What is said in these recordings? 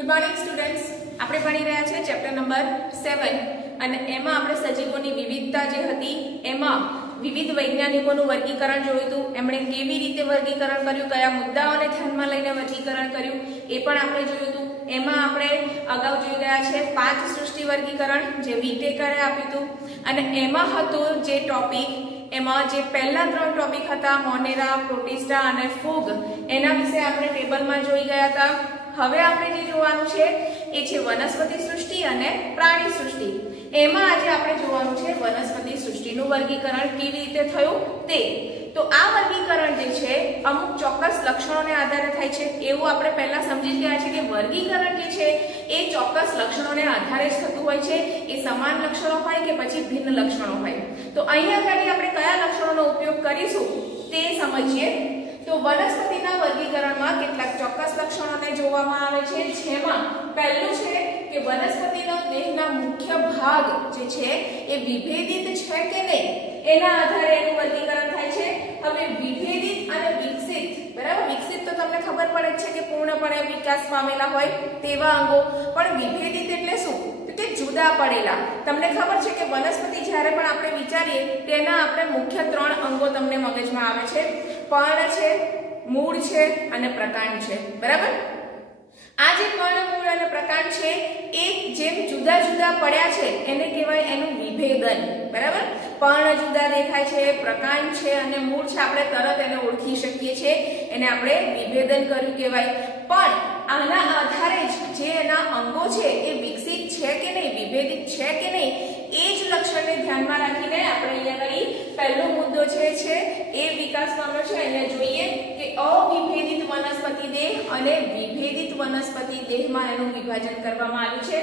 Good morning students. આપણે ભણી રહ્યા છે ચેપ્ટર નંબર 7 અને એમાં આપણે સજીવોની વિવિધતા જે હતી એમાં વિવિધ વૈજ્ઞાનિકોનું વર્ગીકરણ જોયું હતું। એમણે કેવી રીતે વર્ગીકરણ કર્યું, કયા મુદ્દાઓને ધ્યાનમાં લઈને વર્ગીકરણ કર્યું એ પણ આપણે જોયું હતું। એમાં આપણે અગાઉ જોઈ ગયા છે 5 સૃષ્ટિ વર્ગીકરણ જે વીટેકરે આપ્યું હતું અને એમાં હતો જે ટોપિક એમાં જે પહેલા 3 ટોપિક હતા મોનેરા, પ્રોટિસ્ટા અને ફૂગ એના વિશે આપણે ટેબલમાં જોઈ ગયા હતા। હવે આપણે જે જોવાનું છે એ છે વનસ્પતિ સૃષ્ટિ અને પ્રાણી સૃષ્ટિ। એમાં આજે આપણે જોવાનું છે વનસ્પતિ સૃષ્ટિનું વર્ગીકરણ કેવી રીતે થયું તે। તો આ વર્ગીકરણ જે છે અમુક ચોક્કસ લક્ષણોને આધારે થાય છે એવું આપણે પહેલા સમજી ગયા છે કે વર્ગીકરણ જે છે એ ચોક્કસ લક્ષણોને આધારે જ થતું હોય છે। એ સમાન લક્ષણો હોય કે પછી ભિન્ન લક્ષણો હોય। તો અહીંયા આગળ આપણે કયા લક્ષણોનો ઉપયોગ કરીશું તે સમજીએ। तो वनस्पतिना वर्गीकरणमां કેટલાક ચોક્કસ લક્ષણોને જોવામાં આવે છે જેમાં પહેલું છે કે વનસ્પતિનો દેહના મુખ્ય ભાગ જે છે એ વિભેદિત છે કે નહીં એના આધારે એનું વર્ગીકરણ થાય છે। હવે વિભેદિત અને વિકસિત, બરાબર, વિકસિત તો તમને ખબર પડે છે કે પૂર્ણપણે વિકાસ પામેલા હોય તેવા અંગો, પણ વિભેદિત એટલે શું કે જુદા પડેલા। તમને ખબર છે કે વનસ્પતિ જ્યારે પણ આપણે વિચારીએ તેના આપણે મુખ્ય 3 અંગો તમને મગજમાં આવે છે, પર્ણ છે, મૂળ છે અને પ્રકાંડ છે, બરાબર। આ જે પર્ણ, મૂળ અને પ્રકાંડ છે એ જેમ જુદા જુદા પડ્યા છે એને કહેવાય એનું વિભેદન, બરાબર। પર્ણ જુદા દેખાય છે, પ્રકાંડ છે અને મૂળ છે આપણે તરત એને ઓળખી શકીએ છીએ, એને આપણે વિભેદન કર્યું કહેવાય। પણ આના આધારે જે એના અંગો છે એ વિકસિત છે કે નહીં, વિભેદિત છે કે નહીં એ જ લક્ષણને ધ્યાનમાં રાખીને આપણે અહીંયા આગળ પહેલો મુદ્દો છે એ વિકાસ પામ્યો છે। એને જોઈએ કે અવિભેદિત વનસ્પતિ દેહ અને વિભેદિત વનસ્પતિ દેહમાં એનું વિભાજન કરવામાં આવ્યું છે।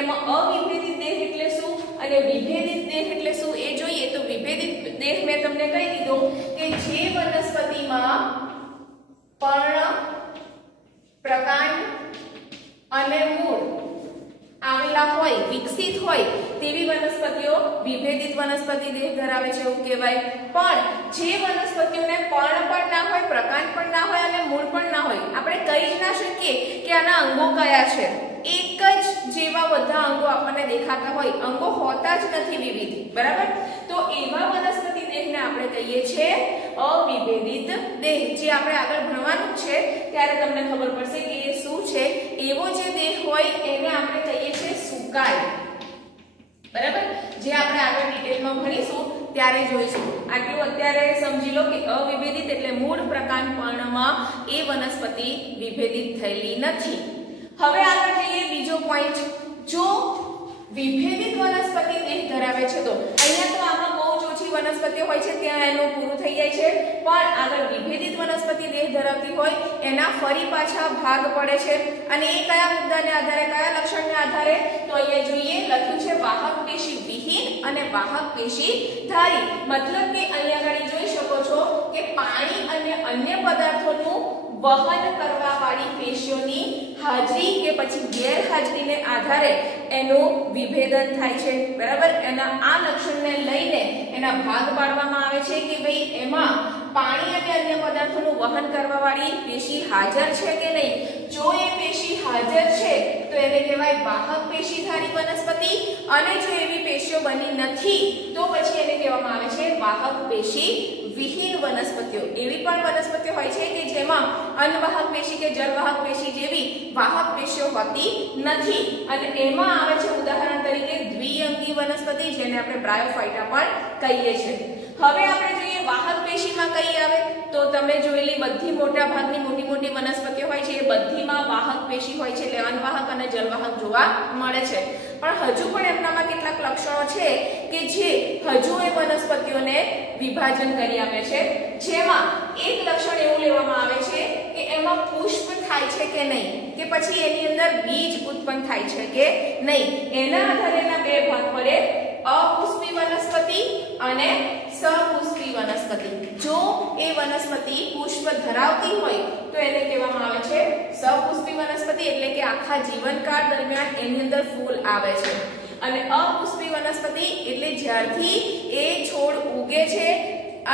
એમાં અવિભેદિત દેહ એટલે શું અને વિભેદિત દેહ એટલે શું એ જોઈએ। તો વિભેદિત દેહ મેં તમને કહી દીધું કે જે વનસ્પતિમાં પર્ણ, પ્રકાંડ અને મૂળ આવેલા હોય, વિકસિત હોય તેવી વનસ્પતિઓ વિભેદિત વનસ્પતિ દેહ ધરાવે છે એવું કહેવાય। પણ જે વનસ્પતિઓને પર્ણ પણ ના હોય, પ્રકાંડ પણ ના હોય અને મૂળ પણ ના હોય, આપણે કહી જ ના શકીએ કે આના અંગો કયા છે। એક જ જેવા બધા અંગો આપણને દેખાતા હોય, અંગો હોતા જ નથી વિવિધ, બરાબર। તો એવા વનસ્પતિ દેહને આપણે કહીએ છીએ અવિભેદિત દેહ। જે આપણે આગળ ભણવાનું છે ત્યારે તમને ખબર પડશે કે એ શું છે। એવો જે દેહ હોય એને આપણે કહીએ છીએ સુકાય, બરાબર। જે આપણે આગળ ડિટેલમાં ભણીશું ત્યારે જોઈશું। આટલું અત્યારે સમજી લો કે અવિભેદિત એટલે મૂળ, પ્રકાંડ, પર્ણમાં એ વનસ્પતિ વિભેદિત થયેલી નથી। હવે આગળ જઈએ બીજો પોઈન્ટ। જો વિભેદિત વનસ્પતિ દેહ ધરાવે છે તો અહીંયા તો આમાં બહુ જ ઓછી વનસ્પતિઓ હોય છે ત્યાં એનું પૂરું થઈ જાય છે, પણ આગળ વિભેદિત વનસ્પતિ દેહ ધરાવતી હોય એના ફરી પાછા ભાગ પડે છે અને એ કયા મુદ્દાને આધારે, કયા લક્ષણને આધારે? તો અહીંયા જોઈએ લખ્યું છે વાહક પેશી વિહીન અને વાહક પેશી ધારી। મતલબ કે અહીંયા આગળ જોઈ શકો છો કે પાણી અને અન્ય પદાર્થોનું વહન કરવા વાળી પેશીઓની હાજરી કે પછી ગેરહાજરીને આધારે એનું વિભેદન થાય છે, બરાબર। એના આ લક્ષણને લઈને એના ભાગ પાડવામાં આવે છે કે ભાઈ એમાં પાણી અને અન્ય પદાર્થોનું વહન કરવા વાળી પેશી હાજર છે કે નહીં। જો એ પેશી હાજર છે તો એને કહેવાય વાહક પેશીધારી વનસ્પતિ અને જો એવી પેશીઓ બની નથી તો પછી એને કહેવામાં આવે છે વાહક પેશી વિહીન વનસ્પતિઓ। એવી પણ વનસ્પતિઓ હોય છે કે જેમાં અનવાહક પેશી કે જલવાહક પેશી જેવી વાહક પેશીઓ હોતી નથી અને એમાં આવે છે ઉદાહરણ તરીકે દ્વિઅંગી વનસ્પતિ જેને આપણે બ્રાયોફાઇટા પણ કહીએ છીએ। હવે આપણે જોઈએ વાહક પેશીમાં કઈ આવે તો તમે જોયેલી બધી મોટા ભાગની મોટી મોટી વનસ્પતિઓ હોય છે એ બધીમાં વાહક પેશી હોય છે, એટલે અનવાહક અને જલવાહક જોવા મળે છે। પણ હજુ પણ એમનામાં કેટલાક લક્ષણો છે કે જે હજુ એ વનસ્પતિઓને વિભાજન કરી આપે છે, જેમાં એક લક્ષણ એવું લેવામાં આવે છે કે એમાં પુષ્પ થાય છે કે નહીં, કે પછી એની અંદર બીજ ઉત્પન્ન થાય છે કે નહીં। એના આધારે એના બે ભાગ પડે, અપુષ્પી વનસ્પતિ અને સપુષ્પી વનસ્પતિ। જો એ વનસ્પતિ પુષ્પ ધરાવતી હોય તો એને કહેવામાં આવે છે સપુષ્પી વનસ્પતિ, એટલે કે આખા જીવનકાળ દરમિયાન એની અંદર ફૂલ આવે છે। અને અપુષ્પી વનસ્પતિ એટલે જ્યારથી એ છોડ ઉગે છે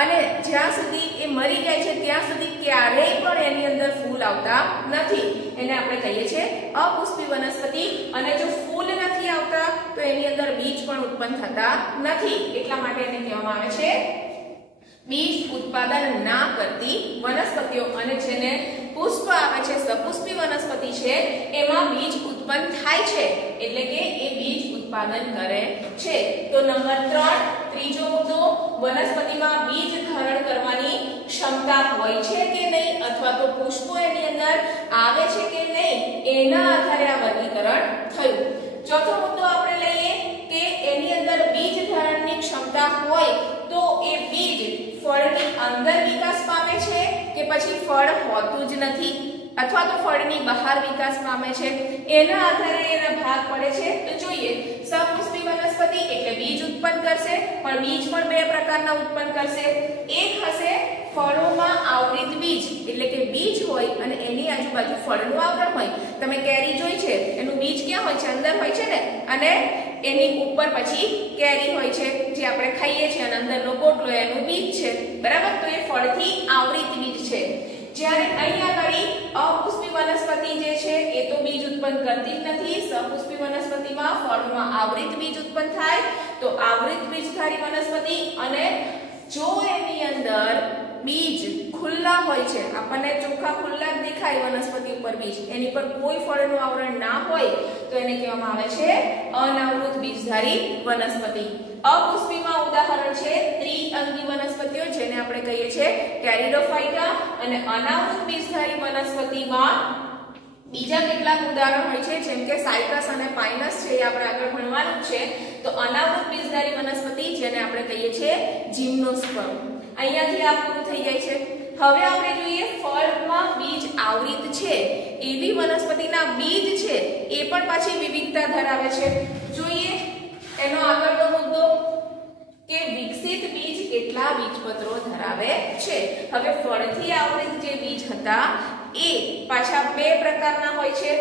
અને જ્યાં સુધી એ મરી જાય છે ત્યાં સુધી ક્યારેય પણ એની અંદર ફૂલ આવતા નથી. એને આપણે કહીએ છીએ અપુષ્પી વનસ્પતિ. અને જો ફૂલ નથી આવતા તો એની અંદર બીજ પણ ઉત્પન્ન થતા નથી. એટલા માટે એને કહેવામાં આવે છે બીજ ઉત્પાદન ના કરતી વનસ્પતિઓ. અને જેને પુષ્પ આવે છે, સપુષ્પી વનસ્પતિ છે, એમાં બીજ ઉત્પન્ન થાય છે, એટલે કે એ બીજ ઉત્પાદન કરે છે. તો નંબર 3, ત્રીજો મુદ્દો, વનસ્પતિમાં બીજ ધારણ કરવાની ક્ષમતા હોય છે કે નહીં, અથવા તો પુષ્પો એની અંદર આવે છે કે નહીં, એના આધારે આ વર્ગીકરણ થયું. ચોથો મુદ્દો આપણે લઈએ કે એની અંદર બીજ ધારણની ક્ષમતા હોય તો એ બીજ ફળની અંદર વિકાસ પામે છે કે પછી ફળ હોતું જ નથી, અથવા તો ફળની બહાર વિકાસ પામે છે, એના આધારે એના ભાગ પડે છે. તો જોઈએ, સપુષ્પી વનસ્પતિ એટલે બીજ ઉત્પન્ન કરશે, પણ બીજ પણ બે પ્રકારના ઉત્પન્ન કરશે. એક હશે ફળોમાં આવૃત બીજ, એટલે કે બીજ હોય અને એની આજુબાજુ ફળનું આવરણ હોય. તમે કેરી જોઈ છે, એનું બીજ ક્યાં હોય છે? અંદર હોય છે ને, અને એની ઉપર પછી કેરી હોય છે જે આપણે ખાઈએ છીએ, અને અંદરનો ગોટલો એનું બીજ છે, બરાબર? તો એ ફળથી આવૃત બીજ છે. જ્યારે અહીંયા આગળ અપુષ્પી વનસ્પતિ જે છે એ તો બીજ ઉત્પન્ન કરતી જ નથી. સપુષ્પી વનસ્પતિમાં ફળમાં આવૃત બીજ ઉત્પન્ન થાય. તો આવૃત બીજધારી વનસ્પતિ, અને જો એની અંદર બીજ ખુલ્લા હોય છે, આપણને ચોખ્ખા ખુલ્લા જ દેખાય વનસ્પતિ ઉપર બીજ, એની પર કોઈ ફળનું આવરણ ના હોય, તો એને કહેવામાં આવે છે અનાવૃત બીજધારી વનસ્પતિ. અપુષ્પીમાં ઉદાહરણ છે ત્રિઅંગી વનસ્પતિઓ, જેને આપણે કહીએ છીએ ટેરિડોફાઇટા. અને અનાવૃત બીજધારી વનસ્પતિમાં બીજા કેટલાક ઉદાહરણ હોય છે, જેમ કે સાયકસ અને પાઇનસ છે, એ આપણે આગળ ભણવાનું છે. તો અનાવૃત બીજધારી વનસ્પતિ, જેને આપણે કહીએ છીએ જિમ્નોસ્પર્મ. અહીંયાથી આ પૂરું થઈ જાય છે. હવે આપણે જોઈએ ફળમાં બીજ આવૃત છે એવી વનસ્પતિના બીજ છે એ પણ પાછી વિવિધતા ધરાવે છે. જોઈએ એનો આગળનો મુદ્દો કે વિકસિત બીજ કેટલા બીજપત્રો ધરાવે છે. હવે ફળથી આવૃત જે બીજ હતા એ પાછા બે પ્રકારના હોય છે.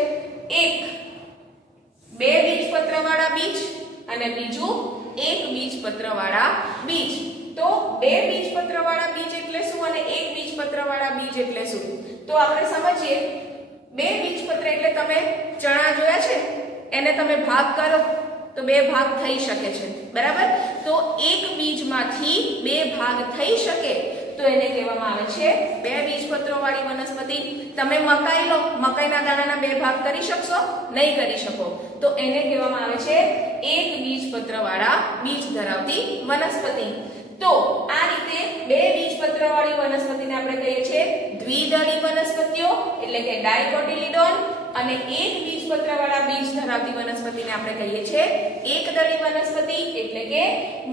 એક બે બીજપત્રવાળા બીજ અને બીજું એક બીજપત્રવાળા બીજ. તો બે બીજપત્રવાળા બીજ એટલે શું અને એક બીજપત્રવાળા બીજ એટલે શું? તો આપણે સમજીએ. બે બીજપત્ર એટલે તમે ચણા જોયા છે, એને તમે ભાગ કરો તો બે ભાગ થઈ શકે છે, બરાબર? તો એક બીજમાંથી બે ભાગ થઈ શકે તો એને કહેવામાં આવે છે બે બીજપત્રોવાળી વનસ્પતિ. તમે મકાઈ લો, મકાઈના દાણાના બે ભાગ કરી શકશો? નહીં કરી શકો. તો એને કહેવામાં આવે છે એક બીજપત્રવાળા બીજ ધરાવતી વનસ્પતિ. તો આ રીતે બે બીજપત્રવાળી વનસ્પતિને આપણે કહીએ છીએ દ્વિદળી વનસ્પતિઓ, એટલે કે ડાયકોટિલિડોન. અને એક બીજપત્રવાળા બીજ ધરાવતી વનસ્પતિને આપણે કહીએ છીએ એકદળી વનસ્પતિ, એટલે કે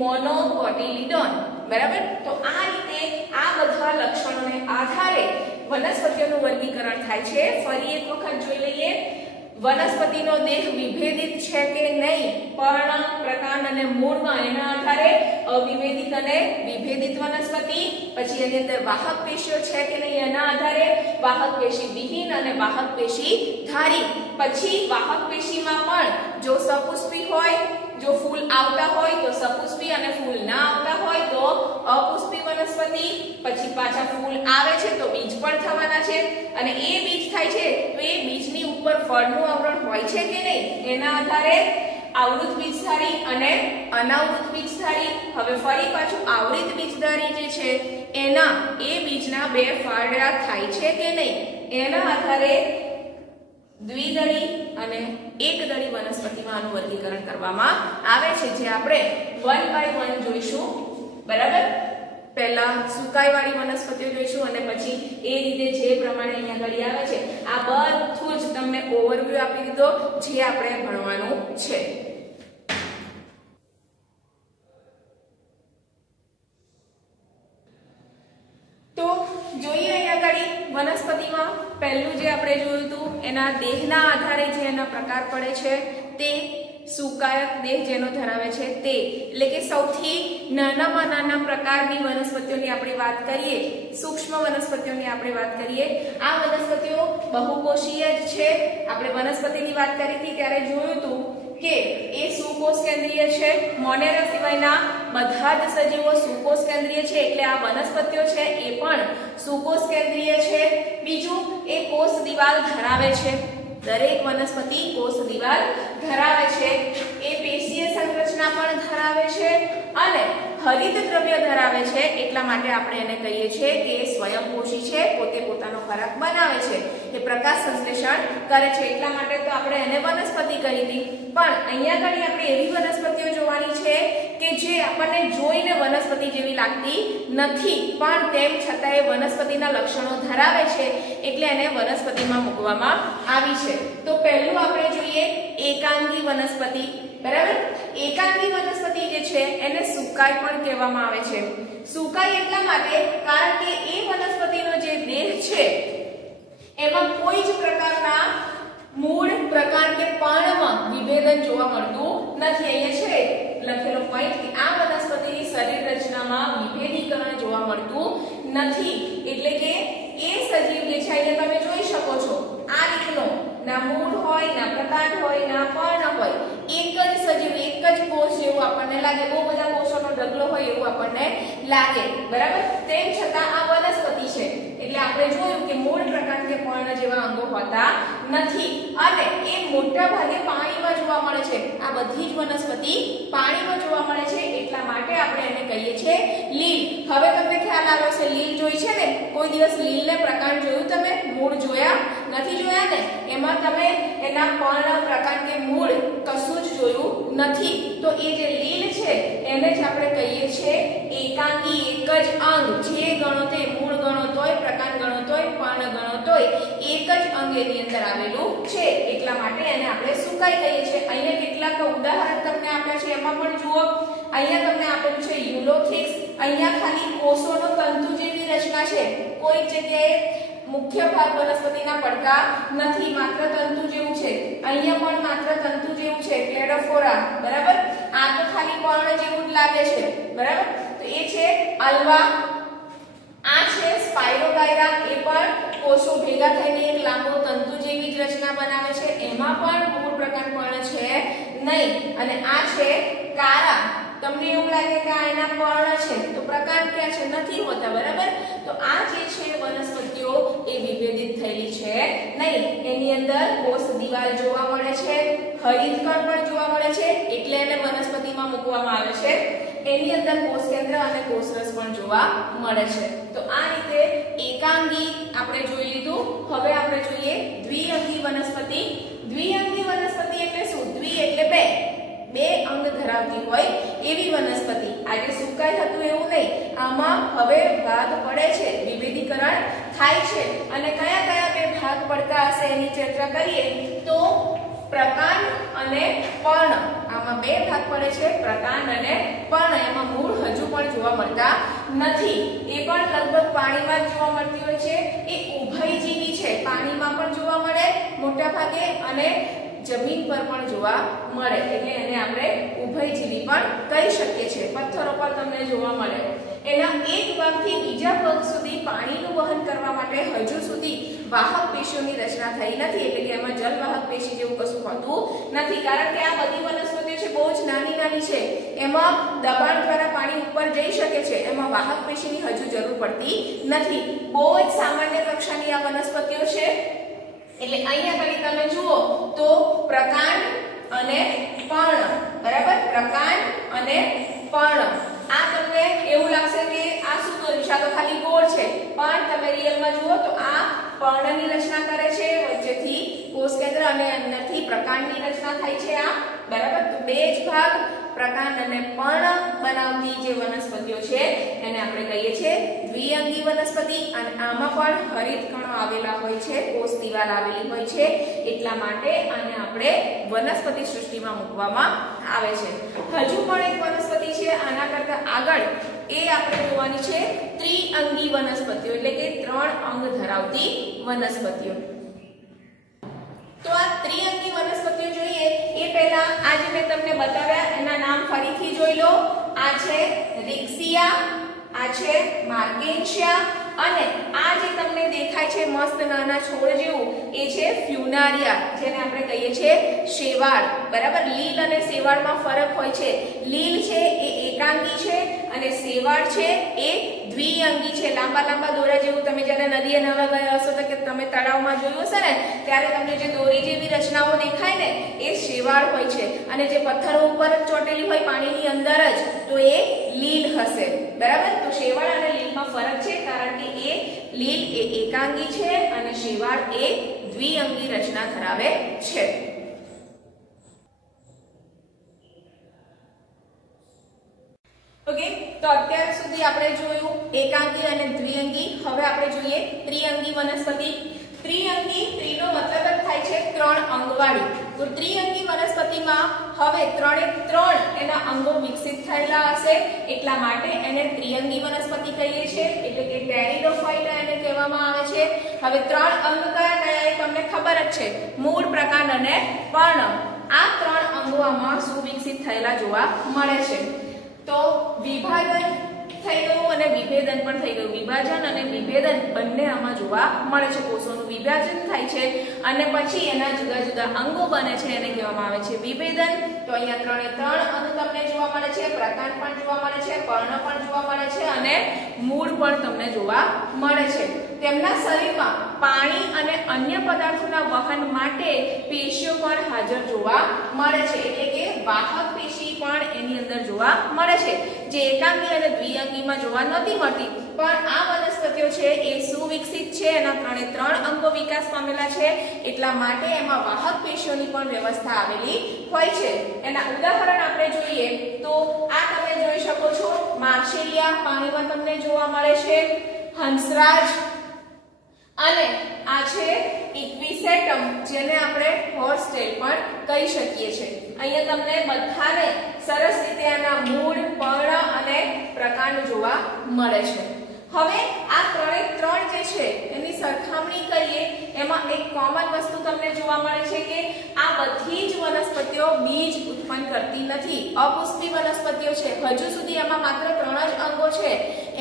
મોનોકોટિલિડોન, બરાબર? તો આ રીતે આ બધા લક્ષણોને આધારે વનસ્પતિઓનું વર્ગીકરણ થાય છે. ફરી એક વખત જોઈ લઈએ. વનસ્પતિનો દેહ વિભેદિત છે કે નહીં, પર્ણ, પ્રકાંડ અને મૂળમાં, એના આધારે અવિભેદિત અને વિભેદિત વનસ્પતિ. પછી એની અંદર વાહક પેશીઓ છે કે નહીં, એના આધારે વાહક પેશી વિહીન અને વાહક પેશી ધારી. પછી વાહક પેશીમાં પણ જો સપુષ્પી હોય, જો ફૂલ આવતા હોય તો સપુષ્પી, અને ફૂલ ના આવતા હોય તો અપુષ્પી વનસ્પતિ. પછી પાછા ફૂલ આવે છે તો બીજ પણ થવાના છે, અને એ બીજ થાય છે તો એ બીજની ઉપર ફળનું આવરણ હોય છે કે નહીં, એના આધારે આવૃત બીજધારી અને અનાવૃત બીજધારી. હવે ફરી પાછું આવૃત બીજધારી જે છે એના એ બીજના બે ફાડા થાય છે કે નહીં, એના આધારે દ્વિદળી અને એકદળી વનસ્પતિમાં આનું વર્ગીકરણ કરવામાં આવે છે, જે આપણે 1 by 1 જોઈશું, બરાબર? પહેલા સુકાઈવાળી વનસ્પતિઓ જોઈશું અને પછી એ રીતે જે પ્રમાણે અહીંયા આગળ આવે છે આ બધું જ તમને ઓવરવ્યુ આપી દીધો, જે આપણે ભણવાનું છે. તો જોઈએ અહીંયા આગળ વનસ્પતિમાં પહેલું જે આપણે જોયું હતું એના દેહના આધારે જે એના પ્રકાર પડે છે તે સુકાયક દેહ જેનો ધરાવે છે તે, એટલે કે સૌથી નાનામાં નાના પ્રકારની વનસ્પતિઓની આપણે વાત કરીએ, સૂક્ષ્મ વનસ્પતિઓની આપણે વાત કરીએ, આ વનસ્પતિઓ બહુકોષીય જ છે. આપણે વનસ્પતિની વાત કરી હતી ત્યારે જોયું હતું કે એ સુકોષ કેન્દ્રીય છે. મોનેરા સિવાયના બધા જ સજીવો સુકોષ કેન્દ્રીય છે, એટલે આ વનસ્પતિઓ છે એ પણ સુકોષ કેન્દ્રીય છે. બીજું, એ કોષ દિવાલ ધરાવે છે. દરેક વનસ્પતિ કોષ દિવાલ ધરાવે છે. એ પેશીય સંરચના પણ ધરાવે છે અને હરિત દ્રવ્ય ધરાવે છે. એટલા માટે આપણે એને કહીએ છીએ કે એ સ્વયંપોષી છે, પોતે પોતાનો ખોરાક બનાવે છે, એ પ્રકાશ સંશ્લેષણ કરે છે. એટલા માટે તો આપણે એને વનસ્પતિ કહી હતી. પણ અહીંયા ઘણી આપણે એવી વનસ્પતિઓ જોવાની છે કે જે આપણને જોઈને વનસ્પતિ જેવી લાગતી નથી, પણ તેમ છતાં એ વનસ્પતિના લક્ષણો ધરાવે છે, એટલે એને વનસ્પતિમાં મૂકવામાં આવી છે. તો પહેલું આપણે જોઈએ એકાંગી વનસ્પતિ. બરાબર, એકાંગી વનસ્પતિ જે છે એને સુકાઈ પણ કહેવામાં આવે છે. સુકાઈ એટલા માટે કારણ કે એ વનસ્પતિનો જે દેહ છે એમાં કોઈ જ પ્રકારના મૂળ, પ્રકાંડ કે પર્ણમાં વિભેદન જોવા મળતું નથી. અહીંયા છે લખેલો પોઈન્ટ કે આ વનસ્પતિની શરીર રચનામાં વિભેદીકરણ જોવા મળતું નથી. એટલે કે એ સજીવ જે છે અહીંયા તમે જોઈ શકો છો આ રીતનો ના મૂળ હોય, ના પ્રકાંડ હોય, ના પર્ણ હોય, એક જ સજીવ, એક જ કોષ જેવું આપણને લાગે. બહુ બધા કોષોનો ઢગલો હોય એવું આપણને લાગે. બરાબર, તેમ છતાં આ વનસ્પતિ છે એટલે આપણે જોયું કે મૂળ, પ્રકાંડ કે પર્ણ જેવા અંગો હોતા નથી અને એ મોટા ભાગે પાણીમાં જોવા મળે છે. આ બધી જ વનસ્પતિ પાણીમાં જોવા મળે છે. એટલા માટે આપણે એને કહીએ છીએ લીલ. હવે તમને ખ્યાલ આવ્યો છે, લીલ જોઈ છે ને? કોઈ દિવસ લીલને પ્રકાંડ જોયું તમે? મૂળ જોયા નથી? જોયા ને? એમાં તમે એના પર્ણ, પ્રકાંડ કે મૂળ કશું જ જોયું નથી. તો એ જે લીલ છે એને જ આપણે કહીએ છીએ એકાંગી. એક જ અંગ, જે ગણો તે, મૂળ ગણો તોય, પ્રકાંડ ગણો તોય, પર્ણ ગણો તોય, એક જ અંગ એની અંદર આવેલું છે. એટલા માટે એને આપણે સુકાઈ કહીએ છીએ. અહીંયા કેટલાક ઉદાહરણ તમને આપ્યા છે, એમાં પણ જુઓ. અહીંયા તમને આપેલું છે યુલોથિક્સ. અહીંયા ખાલી કોષોનો તંતુ જેવી રચના છે, કોઈ જગ્યાએ મુખ્ય ભાગ વનસ્પતિના પડતા નથી, માત્ર તંતુ જેવું છે. અહીંયા પણ માત્ર તંતુ જેવું છે, ક્લેડોફોરા. બરાબર, આ તો ખાલી પર્ણ જેવું જ લાગે છે. બરાબર, તો એ છે અલ્વા. આ છે સ્પાઇરોગાયરા. એ પણ કોષો ભેગા થઈને એક લાંબો તંતુ જેવી જ રચના બનાવે છે. એમાં પણ મૂળ, પ્રકાંડ, પર્ણ છે નહીં. અને આ છે કારા. તમને એવું લાગે કે આ એના પર્ણ છે, તો પ્રકાંડ ક્યાં છે? નથી હોતા. બરાબર, તો આ જે છે વનસ્પતિઓ એ વિભેદિત થયેલી છે નહીં. એની અંદર કોષ દિવાલ જોવા મળે છે, હરિતકણ પણ જોવા મળે છે, એટલે એને વનસ્પતિમાં મૂકવામાં આવે છે. એની અંદર કોષ કેન્દ્ર અને કોષરસ પણ જોવા મળે છે. તો આ રીતે એકાંગી આપણે જોઈ લીધું. હવે આપણે જોઈએ દ્વિઅંગી વનસ્પતિ. દ્વિઅંગી વનસ્પતિ એટલે શું? દ્વિ એટલે બે અંગ ધરાવતી હોય એવી વનસ્પતિ. આજે સુકાઈ હતું એવું નહીં, આમાં હવે ભાગ પડે છે, વિભેદીકરણ થાય છે. અને કયા કયા બે ભાગ પડતા હશે એની ચર્ચા કરીએ તો પ્રકાંડ અને પર્ણ. આમાં બે ભાગ પડે છે, પ્રકાંડ અને પર્ણ. એમાં મૂળ હજુ પણ જોવા મળતા નથી. એ પણ લગભગ પાણીમાં જ જોવા મળતી હોય છે. એ ઉભયજીવી છે, પાણીમાં પણ જોવા મળે મોટા ભાગે અને જમીન પર પણ જોવા મળે, એટલે એને આપણે ઉભયજીવી પણ કહી શકીએ છીએ. પથ્થરો પર તમને જોવા મળે. એના એક ભાગથી બીજા ભાગ સુધી પાણીનું વહન કરવા માટે હજુ સુધી વાહક પેશીઓની રચના થઈ નથી. એટલે કે એમાં જલવાહક પેશી જેવું કશું હોતું નથી, કારણ કે આ બધી વનસ્પતિઓ છે બહુ જ નાની નાની છે. એમાં દબાણ દ્વારા પાણી ઉપર જઈ શકે છે, એમાં વાહક પેશીની હજુ જરૂર પડતી નથી. બહુ જ સામાન્ય કક્ષાની આ વનસ્પતિઓ છે. એટલે અહીંયા ઘડી તમે જુઓ તો પ્રકાંડ અને પર્ણ. બરાબર, પ્રકાંડ અને પર્ણ. આ તમને એવું લાગશે કે આ શું કર્યું છે, આ તો ખાલી ગોળ છે, પણ તમે રિયલમાં જુઓ તો આ પર્ણની રચના કરે છે, વચ્ચેથી કોષ કેન્દ્ર અને અંદરથી પ્રકાંડની રચના થાય છે. આ બરાબર, તો બે જ ભાગ પ્રકાંડ અને પર્ણ બનાવતી જે વનસ્પતિઓ છે એને આપણે કહીએ છીએ દ્વિઅંગી વનસ્પતિ. અને આમાં પણ હરિતકણો આવેલા હોય છે, કોષ દિવાલ આવેલી હોય છે. એટલા માટે આને આપણે વનસ્પતિ સૃષ્ટિમાં મૂકવામાં આવે છે. હજુ પણ એક વનસ્પતિ છે આના કરતા આગળ, એ આપણે જોવાની છે ત્રિઅંગી વનસ્પતિઓ, એટલે કે 3 અંગ ધરાવતી વનસ્પતિઓ. તો આ ત્રિઅંગી વનસ્પતિઓ જોઈએ એ પહેલા આજે મેં તમને બતાવ્યા એના નામ ફરીથી જોઈ લો. આ છે રિક્સિયા, આ છે માર્કેન્શિયા અને આ જે તમને દેખાય છે મસ્ત નાના છોડ જેવું એ છે ફ્યુનારિયા, જેને આપણે કહીએ છીએ શેવાળ. બરાબર, લીલ અને શેવાળમાં ફરક હોય છે. લીલ છે એ એક એકાંગી છે અને શેવાળ છે એ દ્વિઅંગી છે. લાંબા લાંબા દોરા જેવું તમે જ્યારે નદીએ નાહવા ગયા હશો તો કે તમે તળાવમાં જોયું હશે ને ત્યારે તમને જે દોરી જેવી રચનાઓ દેખાય ને એ શેવાળ હોય છે અને જે પથ્થરો ઉપર જ ચોટેલી હોય પાણીની અંદર જ તો એ લીલ હશે. બરાબર. તો શેવાળ અને લીલમાં ફરક છે કારણ કે એ લીલ એ એકાંગી છે અને શેવાળ એ દ્વિઅંગી રચના ધરાવે છે. ઓકે, તો અત્યાર સુધી આપણે જોયું એકાંગી અને દ્વિઅંગી. હવે આપણે જોઈએ ત્રિઅંગી વનસ્પતિ. ત્રિઅંગી, ત્રિનો મતલબ જ થાય છે ત્રણ અંગવાળી. તો ત્રિઅંગી વનસ્પતિમાં હવે ત્રણે ત્રણ એના અંગો વિકસિત થયેલા હશે એટલા માટે એને ત્રિઅંગી વનસ્પતિ કહીએ છીએ, એટલે કે ટેરિડોફાઇટા એને કહેવામાં આવે છે. હવે ત્રણ અંગ કયા કયા એ તમને ખબર જ છે, મૂળ, પ્રકાંડ અને પર્ણ. આ ત્રણ અંગો આમાં સુવિકસિત થયેલા જોવા મળે છે. તો વિભાજન થઈ ગયું અને વિભેદન પણ થઈ ગયું. વિભાજન અને વિભેદન બંને આમાં જોવા મળે છે. કોષોનું વિભાજન થાય છે અને પછી એના જુદા જુદા અંગો બને છે એને કહેવામાં આવે છે વિભેદન. તો અહીંયા ત્રણે ત્રણ અંગ તમને જોવા મળે છે, પ્રકાંડ પણ જોવા મળે છે, પર્ણ પણ જોવા મળે છે અને મૂળ પણ તમને જોવા મળે છે. તેમના શરીરમાં પાણી અને અન્ય પદાર્થોના વહન માટે પેશીઓ પણ હાજર જોવા મળે છે, એટલે કે વાહક પેશી પણ એની અંદર જોવા મળે છે જે એકાંગી અને દ્વિઅંગીમાં જોવા નથી મળતી. પણ આ વનસ્પતિઓ છે એ સુવિકસિત છે, એના ત્રણે ત્રણ અંગો વિકાસ પામેલા છે એટલા માટે એમાં વાહક પેશીઓની પણ વ્યવસ્થા આવેલી હોય છે. એના ઉદાહરણ આપણે જોઈએ તો આ તમે જોઈ શકો છો, માર્શેલિયા પાણીમાં તમને જોવા મળે છે, હંસરાજ અને આ છે ઇક્વિસેટમ જેને આપણે હોર્સ ટેલ પણ કહી શકીએ છીએ. અહીંયા તમને બધાને સરસ રીતે આના મૂળ, પર્ણ અને પ્રકાંડ જોવા મળે છે. હવે આ ત્રણે ત્રણ જે છે એની સરખામણી કરીએ એમાં એક કોમન વસ્તુ તમને જોવા મળે છે કે આ બધી જ વનસ્પતિઓ બીજ ઉત્પન્ન કરતી નથી, અપુષ્પી વનસ્પતિઓ છે. હજુ સુધી એમાં માત્ર ત્રણ જ અંગો છે,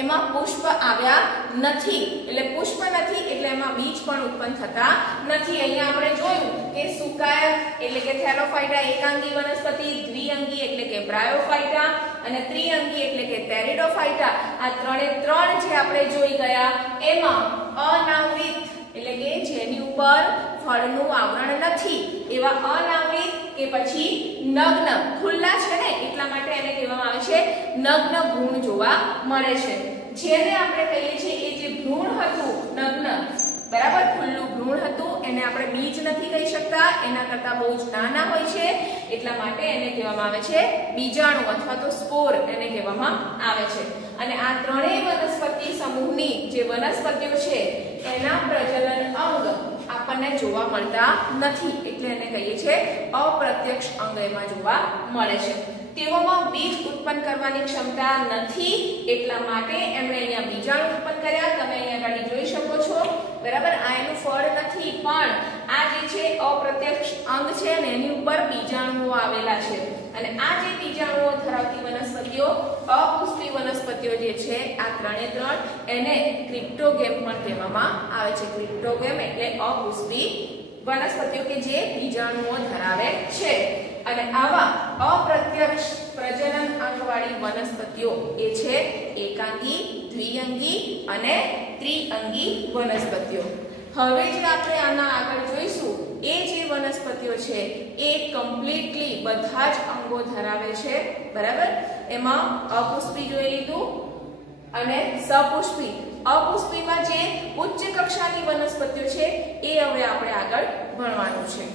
એમાં પુષ્પ આવ્યા નથી. એટલે પુષ્પ નથી એટલે એમાં બીજ પણ ઉત્પન્ન થતા નથી. અહીંયા આપણે જોયું કે સુકાયક એટલે કે થેલોફાઇટા એકાંગી વનસ્પતિ, દ્વિઅંગી એટલે કે બ્રાયોફાઇટા અને ત્રિઅંગી એટલે કે ટેરિડોફાઇટા. આ ત્રણે ત્રણ જે આપણે જોઈ ગયા એમાં અનાવૃત એટલે કે જેની ઉપર ફળનું આવરણ નથી એવા અનાવૃત કે પછી નગ્ન, ખુલ્લા છે ને એટલા માટે એને કહેવામાં આવે છે નગ્ન ભ્રૂણ જોવા મળે છે. જેને આપણે કહીએ છીએ એ જે ભ્રૂણ હતું નગ્ન, બરાબર, ખુલ્લું ભ્રૂણ હતું, એને આપણે બીજ નથી કહી શકતા, એના કરતા બહુ જ નાના હોય છે એટલા માટે એને કહેવામાં આવે છે બીજાણુ અથવા તો સ્પોર એને કહેવામાં આવે છે. અને આ ત્રણેય વનસ્પતિ સમૂહની જે વનસ્પતિઓ છે એના પ્રજનન અંગ આપણને જોવા મળતા નથી એટલે એને કહીએ છીએ અપ્રત્યક્ષ અંગ એમાં જોવા મળે છે. તેઓમાં બીજ ઉત્પન્ન કરવાની ક્ષમતા નથી એટલા માટે એમણે અહીંયા બીજાણુ ઉત્પન્ન કર્યા. તમે અહીંયા આગળ જોઈ શકો છો, બરાબર, આ એનું ફળ નથી પણ આ જે છે અપ્રત્યક્ષ અંગ છે ને એની ઉપર બીજાણુઓ આવેલા છે. અને આ જે બીજાણુઓ ધરાવતી વનસ્પતિઓ અપુષ્પી વનસ્પતિઓ જે છે આ ત્રણે ત્રણ એને ક્રિપ્ટોગેમ પણ કહેવામાં આવે છે. ક્રિપ્ટોગેમ એટલે અપુષ્પી વનસ્પતિઓ કે જે બીજાણુઓ ધરાવે છે. અને આવા અપ્રત્યક્ષ પ્રજનન અંગવાળી વનસ્પતિઓ એ છે એકાંગી, દ્વિઅંગી અને ત્રિઅંગી વનસ્પતિઓ. હવે જે આપણે આના આગળ જોઈશું એ જે વનસ્પતિઓ છે એ કમ્પ્લીટલી બધા જ અંગો ધરાવે છે, બરાબર. એમાં અપુષ્પી જોઈ લીધું અને સપુષ્પી. અપુષ્પીમાં જે ઉચ્ચ કક્ષાની વનસ્પતિઓ છે એ હવે આપણે આગળ ભણવાનું છે.